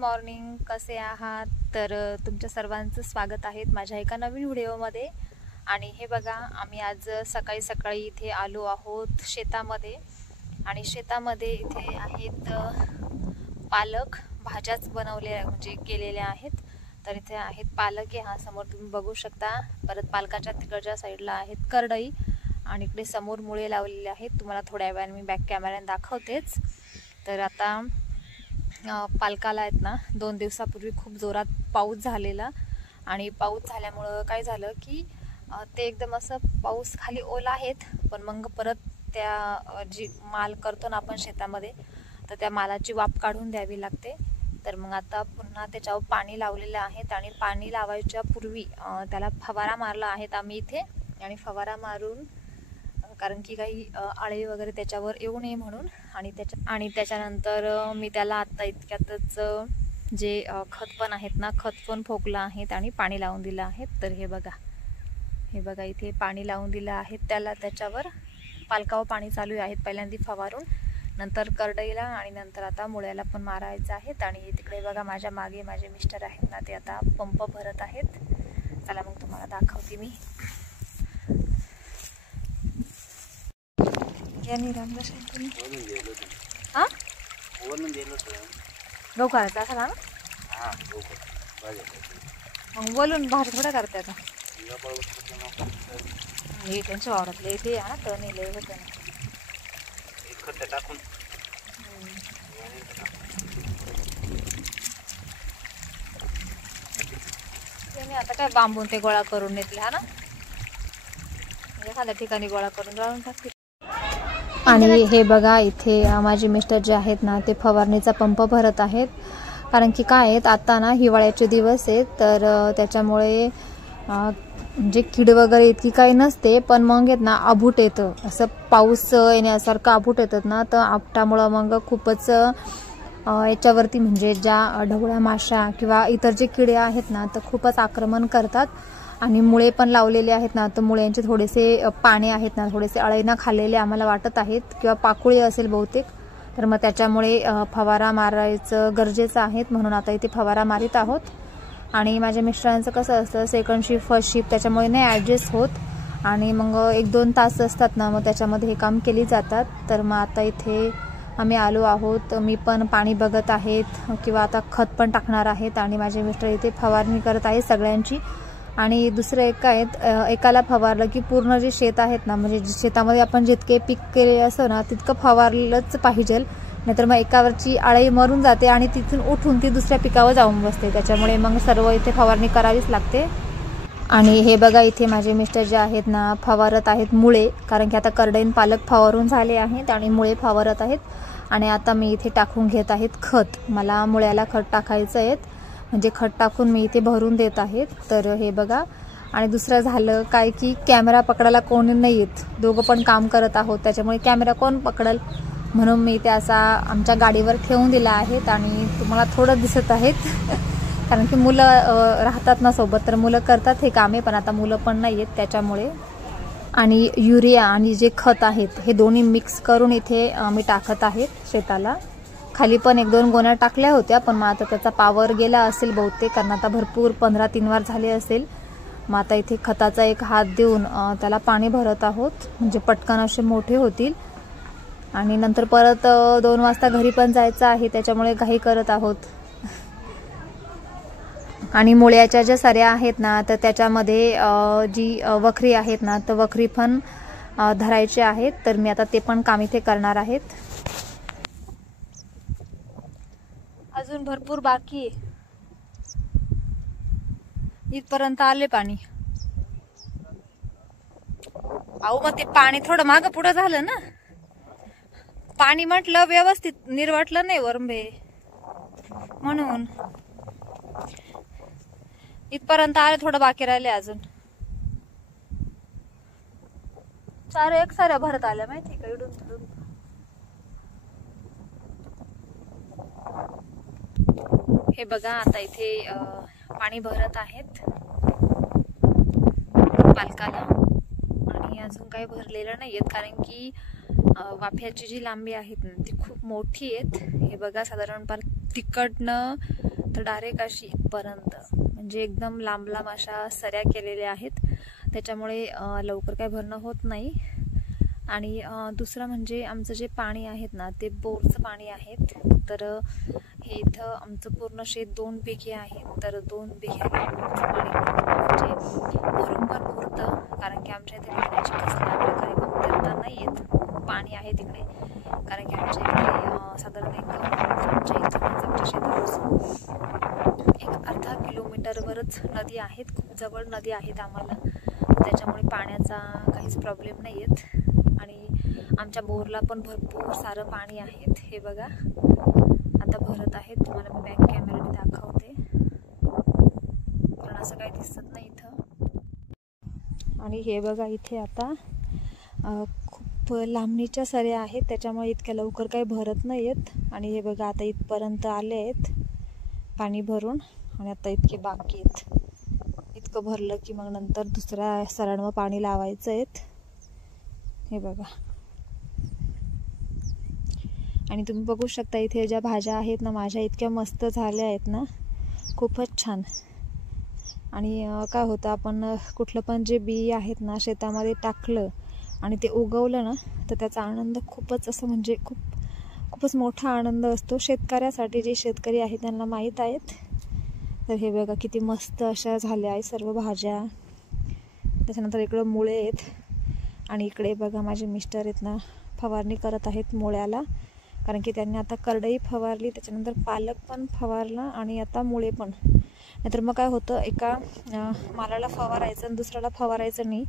Morning, कसे आहात? तर तुमच्या सर्वांचं स्वागत आहे माझ्या एका नवीन व्हिडिओमध्ये। आणि हे बघा, आम्ही आज सकाळी सकाळी इथे आलो आहोत शेतामध्ये। आणि शेतामध्ये इथे आहेत पालक भाज्याच बनवल्या म्हणजे केलेल्या आहेत। तर इथे आहेत पालक हा समोर तुम्ही बघू शकता। परत पालकाच्या तिकडच्या साईडला आहेत करडई आणि इकडे समोर मुळे लावलेले आहेत। तुम्हाला थोड्या वेळाने मी बॅक कॅमेऱ्याने दाखवतेच। तर आता पालकाला आहेत ना 2 दिवसापूर्वी खूप जोरात पाऊस झालेला आणि पाऊस झाल्यामुळे काय झालं की ते एकदम असं पाऊस खाली ओला आहेत, पण मग परत त्या जी माल करतो ना आपण शेतामध्ये तर त्या मालाची वाफ काढून द्यावी लागते। तर मग आता पुन्हा त्याच्यावर पाणी लावलेलं आहे आणि पाणी लावायच्या पूर्वी त्याला फवारा मारला आहेत आम्ही इथे। आणि फवारा मारून कारण की काही आळे वगैरे त्याच्यावर येऊ नये म्हणून आणि त्याच्यानंतर मी त्याला आता इतक्यातच जे खत पण आहेत ना खत पण फोकलं आहेत आणि पाणी लावून दिलं आहे। तर हे बघा इथे पाणी लावून दिलं आहे त्याला, त्याच्यावर पालकावर पाणी चालू आहे पहिल्यांदा फवारून, नंतर करडईला आणि नंतर आता मुळ्याला पण मारायचं आहे। आणि तिकडे बघा माझ्या मागे माझे मिस्टर आहेत ना ते आता पंप भरत आहेत। चला मग तुम्हाला दाखवते मी। गहू करायचा असा ना मग बोलून भाजी थोड्या करते आता हे त्यांच्या वावरातले ते ना तण नेले होते ना त्याने आता काय बांबून ते गोळा करून घेतले हा ना, एखाद्या ठिकाणी गोळा करून जाळून टाकते। आणि हे बघा इथे माझे मिस्टर जे आहेत ना ते फवारणीचा पंप भरत आहेत। कारण की काय आहेत आता ना हिवाळ्याचे दिवस आहेत, तर त्याच्यामुळे म्हणजे कीड वगैरे इतकी काही नसते, पण मग आहेत ना आभूट येतं, असं पाऊस येण्यासारखं आभूट येतात ना, तर आपटामुळं मग खूपच याच्यावरती म्हणजे ज्या ढवळ्या माशा किंवा इतर जे किडे आहेत ना तर खूपच आक्रमण करतात। आणि मुळे पण लावलेले आहेत ना, तर मुळ्यांचे थोडेसे पाने आहेत ना थोडेसे अळईना खाल्लेले आम्हाला वाटत आहेत किंवा पाकुळी असेल बहुतेक, तर मग त्याच्यामुळे फवारा मारायचं गरजेचं आहे, म्हणून आता इथे फवारा मारित आहोत। आणि माझ्या मिस्टरांचं कसं असतं सेकंड शिफ्ट फर्स्ट शिफ्ट त्याच्यामुळे नाही ॲडजस्ट होत आणि मग 1-2 तास असतात ना मग त्याच्यामध्ये हे काम केली जातात। तर मग आता इथे आम्ही आलो आहोत, मी पण पाणी बघत आहेत किंवा आता खत पण टाकणार आहेत आणि माझे मिस्टर इथे फवारणी करत आहेत सगळ्यांची। आणि दुसरं एक काय एकाला फवारलं की पूर्ण जे शेत आहेत ना म्हणजे शेतामध्ये आपण जितके पीक केले असं ना तितकं फवारलंच पाहिजे, नाहीतर मग एकावरची आळी मरून जाते आणि तिथून उठून ती दुसऱ्या पिकावर जाऊन बसते, त्याच्यामुळे मग सर्व इथे फवारणी करावीच लागते। आणि हे बघा इथे माझे मिस्टर जे आहेत ना फवारत आहेत मुळे, कारण की आता करडईन पालक फवारून झाले आहेत आणि मुळे फवारत आहेत। आणि आता मी इथे टाकून घेत आहेत खत, मला मुळ्याला खत टाकायचं आहे म्हणजे खत टाकून मी इथे भरून देत आहेत। तर हे बघा, आणि दुसरं झालं काय की कॅमेरा पकडायला कोणी नाही येत, दोघं पण काम करत आहोत त्याच्यामुळे कॅमेरा कोण पकडल, म्हणून मी ते असा आमच्या गाडीवर ठेवून दिला आहे। आणि तुम्हाला थोडं दिसत आहेत कारण की मुलं राहतात ना सोबत, तर मुलं करतात हे कामे, पण आता मुलं पण नाही आहेत त्याच्यामुळे। आणि युरिया आणि जे खत आहेत हे दोन्ही मिक्स करून इथे मी टाकत आहेत शेताला। खाली पण 1-2 गोण्या टाकल्या होत्या, पण मग आता त्याचा पावर गेला असेल बहुतेक, कारण आता भरपूर 15-3 वार झाले असेल। मग आता इथे खताचा एक हात देऊन त्याला पाणी भरत आहोत म्हणजे पटकन असे मोठे होतील। आणि नंतर परत 2 वाजता घरी पण जायचं आहे, त्याच्यामुळे घाई करत आहोत। आणि मुळ्याच्या ज्या सऱ्या आहेत ना तर त्याच्यामध्ये जी वखरी आहेत ना तर वखरी पण धरायचे आहेत, तर मी आता ते पण काम इथे करणार आहेत। अजून भरपूर बाकी आहे, इथपर्यंत आले पाणी। अहो मग ते पाणी थोडं मागं पुढं झालं ना, पाणी म्हटलं व्यवस्थित निर्वटलं नाही वरंबे, म्हणून इथपर्यंत आले, थोडं बाकी राहिले अजून। 4 एक साऱ्या भरत आल्या माहिती का इडून तिडून। हे बघा आता इथे पाणी भरत आहेत पालकाला आणि अजून काही भरलेलं नाहीयेत, कारण की वाफ्याची जी लांबी आहेत ना ती खूप मोठी आहेत। हे बघा साधारणपणे तिकडनं तर डायरेक्ट अशी इथपर्यंत, म्हणजे एकदम लांब लांब अशा सऱ्या केलेल्या आहेत, त्याच्यामुळे लवकर काय भरणं होत नाही. आणि दुसरं म्हणजे आमचं जे पाणी आहेत ना ते बोरचं पाणी आहेत. तर हे इथं आमचं पूर्ण शेत 2 बिघे आहे, तर 2 बिघ्याला बोरचं पाणी म्हणजे भरून पण पुरतं, कारण की आमच्या इथे पाण्याची कसल्या प्रकारे कमतरता नाही येत, पाणी आहे तिकडे. कारण की आमच्या इकडे साधारण आमच्या शेतापासून एक अर्धा किलोमीटरवरच नदी आहेत, खूप जवळ नदी आहेत आम्हाला, त्याच्यामुळे पाण्याचा काहीच प्रॉब्लेम नाही येत. आणि आमच्या बोरला पण भरपूर सारं पाणी आहे. हे बघा आता भरत आहेत, तुम्हाला मी बॅक कॅमेराने दाखवते, पण असं काही दिसत नाही इथं. आणि हे बघा इथे आता खूप लांबणीच्या सऱ्या आहेत, त्याच्यामुळे इतक्या लवकर काही भरत नाही येत. आणि हे बघा आता इथपर्यंत आले आहेत पाणी भरून, आणि आता इतके बाकी आहेत. इतकं भरलं की मग नंतर दुसऱ्या सऱ्यांवर पाणी लावायचं आहेत. हे बघा, आणि तुम्ही बघू शकता इथे ज्या भाज्या आहेत ना माझ्या, इतक्या मस्त झाल्या आहेत ना, खूपच छान. आणि काय होतं, आपण कुठलं पण जे बी आहेत ना शेतामध्ये टाकलं आणि ते उगवलं ना, तर त्याचा आनंद खूपच असं म्हणजे खूपच मोठा आनंद असतो शेतकऱ्यासाठी. जे शेतकरी आहेत त्यांना माहीत आहेत. तर हे बघा किती मस्त अशा झाल्या आहे सर्व भाज्या. त्याच्यानंतर इकडं मुळे आहेत, आणि इकडे बघा माझे मिस्टर आहेत ना फवारणी करत आहेत मुळ्याला, कारण की त्यांनी आता करडई फवारली, त्याच्यानंतर पालक पण फवारला, आणि आता मुळे पण. नाहीतर मग काय होतं, एका मालाला फवारायचं आणि दुसऱ्याला फवारायचं नाही,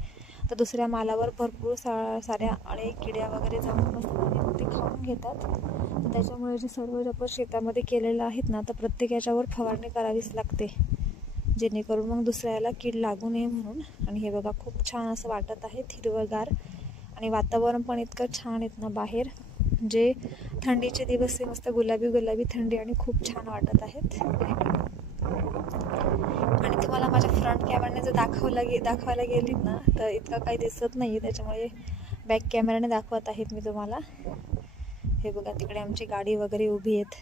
तर दुसऱ्या मालावर भरपूर साऱ्या अळे किड्या वगैरे जाऊन बसतात, ते खाऊन घेतात. तर त्याच्यामुळे जे सर्व आपण शेतामध्ये केलेलं आहेत ना, तर प्रत्येक याच्यावर फवारणी करावीच लागते, जेणेकरून मग दुसऱ्याला कीड लागू नये म्हणून. आणि हे बघा खूप छान असं वाटत आहे, हिरवगार, आणि वातावरण पण इतकं छान आहेत ना बाहेर, जे थंडीचे दिवस आहे, मस्त गुलाबी गुलाबी थंडी, आणि खूप छान वाटत आहेत. आणि तुम्हाला माझ्या फ्रंट कॅमेऱ्याने जर दाखवायला गेली ना, तर इतकं काही दिसत नाही, त्याच्यामुळे बॅक कॅमेऱ्याने दाखवत आहेत मी तुम्हाला. हे बघा तिकडे आमची गाडी वगैरे उभी आहेत,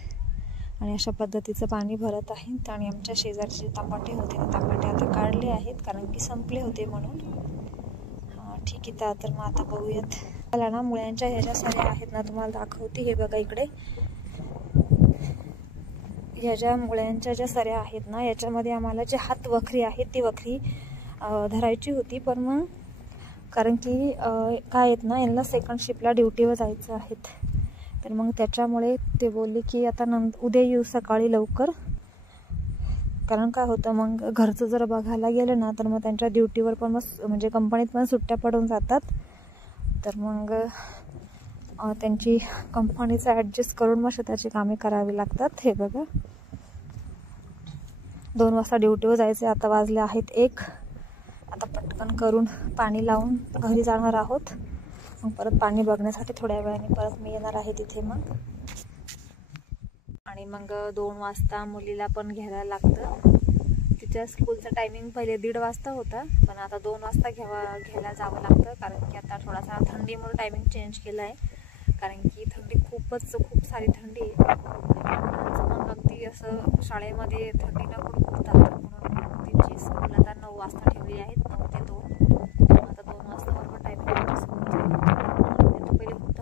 आणि अशा पद्धतीचं पाणी भरत आहेत. आणि आमच्या शेजारचे टमाटे होते ना, टमाटे आता काढले आहेत, कारण की संपले होते म्हणून. हां ठीक आहे, तर मग आता बघूयात. मला ना मुळ्यांच्या ह्याच्या सऱ्या आहेत ना, तुम्हाला दाखवते. हे बघा इकडे ह्या ज्या मुळ्यांच्या ज्या सऱ्या आहेत ना, याच्यामध्ये आम्हाला जे हात वखरी आहे ती वखरी धरायची होती, पण मग कारण की काय आहेत ना, यांना सेकंड शिफ्टला ड्युटीवर जायचं आहेत, तर मग त्याच्यामुळे ते बोलले की आता उद्या येऊ सकाळी लवकर. कारण काय होतं, मग घरचं जर बघायला गेलं ना, तर मग त्यांच्या ड्युटीवर पण म्हणजे कंपनीत पण सुट्ट्या पडून जातात, तर मग त्यांची कंपनीचं ॲडजस्ट करून मग शेताची कामे करावी लागतात. हे बघा 2 वाजता ड्युटीवर जायचे, आता वाजले आहेत 1. आता पटकन करून पाणी लावून घरी जाणार आहोत. मग परत पाणी बघण्यासाठी थोड्या वेळाने परत मी येणार आहे तिथे मग. आणि मग 2 वाजता मुलीला पण घ्यायला लागतं. तिच्या स्कूलचा टायमिंग पहिले 1:30 वाजता होता, पण आता 2 वाजता घ्यायला जावं लागतं, कारण की आता थोडासा थंडीमुळे टायमिंग चेंज केला आहे, कारण की थंडी खूप सारी थंडी आहे. मग अगदी असं शाळेमध्ये थंडी न कुडकुडतात, म्हणून तिची स्कूल आता 9 वाजता ठेवली आहेत, 9 ते 2. आता 2 वाजता बरोबर टायमिंग स्कूलचा. पहिले फक्त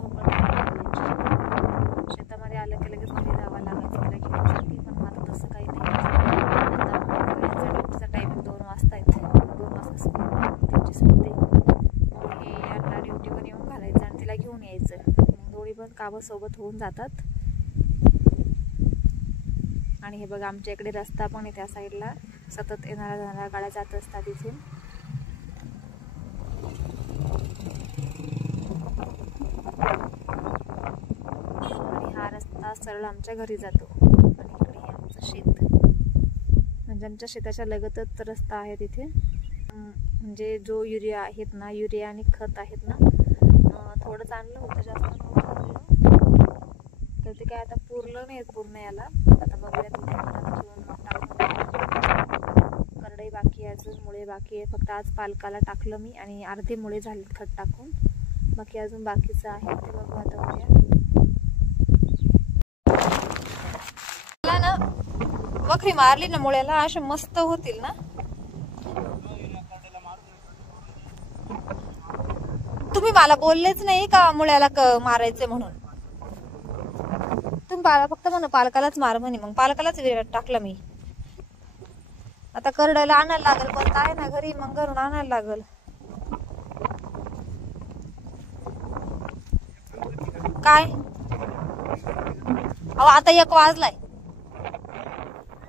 शेतामध्ये आलं की लगेच घरी जावं लागायचं तिला घेण्यासाठी, पण आता तसं काही नाही. आता ड्युटीचा टायमिंग 2 वाजता आहेत, 2 वाजता स्कूल त्यांची सुटते. हे यांना ड्युटीवर येऊन घालायचं आणि तिला घेऊन यायचं, दोन्ही पण कामं सोबत होऊन जातात. आणि हे बघा आमच्या इकडे रस्ता पण आहे, त्या साईडला सतत येणाऱ्या जाणाऱ्या गाड्या जात असतात इथून. आणि हा रस्ता सरळ आमच्या घरी जातो, आणि इकडे हे आमचं शेत, म्हणजे आमच्या शेताच्या लगतच रस्ता आहे तिथे. म्हणजे जो युरिया आहेत ना, युरिया आणि खत आहेत ना, थोडंच आणलं होतं, जास्त नव्हतं आणलं, तर ते काय आता पुरलं नाही पूर्ण याला. आता बघूया करडई बाकी आहे, अजून मुळे बाकी आहे. फक्त आज पालकाला टाकलं मी, आणि अर्धे मुळे झाले खत टाकून, बाकी अजून बाकीचं आहे, ते बघू आता उद्या. वखरी मारली ना मुळ्याला असे मस्त होतील ना. तुम्ही मला बोललेच नाही का मुळ्याला मारायचे म्हणून. तुम्ही फक्त म्हणून पालकालाच मार म्हणे, मग पालकालाच टाकलं मी. आता करडायला आणायला लागेल, पण काय ना घरी, मग घरून आणायला लागेल. काय अहो आता 1 वाजलाय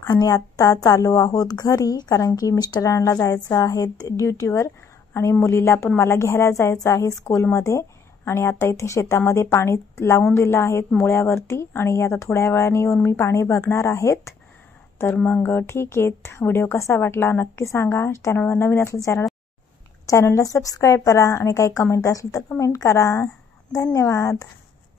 आणि आता चालू आहोत घरी, कारण की मिस्टरांना जायचं आहे ड्युटीवर आणि मुलीला पण मला घ्यायला जायचं आहे स्कूलमध्ये. आणि आता इथे शेतामध्ये पाणी लावून दिलं आहे मुळ्यावरती आणि आता थोड्या वेळाने येऊन मी पाणी बघणार आहेत. तर मग ठीक आहे. व्हिडिओ कसा वाटला नक्की सांगा. चॅनलवर नवीन असलं चॅनलला सबस्क्राईब करा आणि काही कमेंट असेल तर कमेंट करा. धन्यवाद.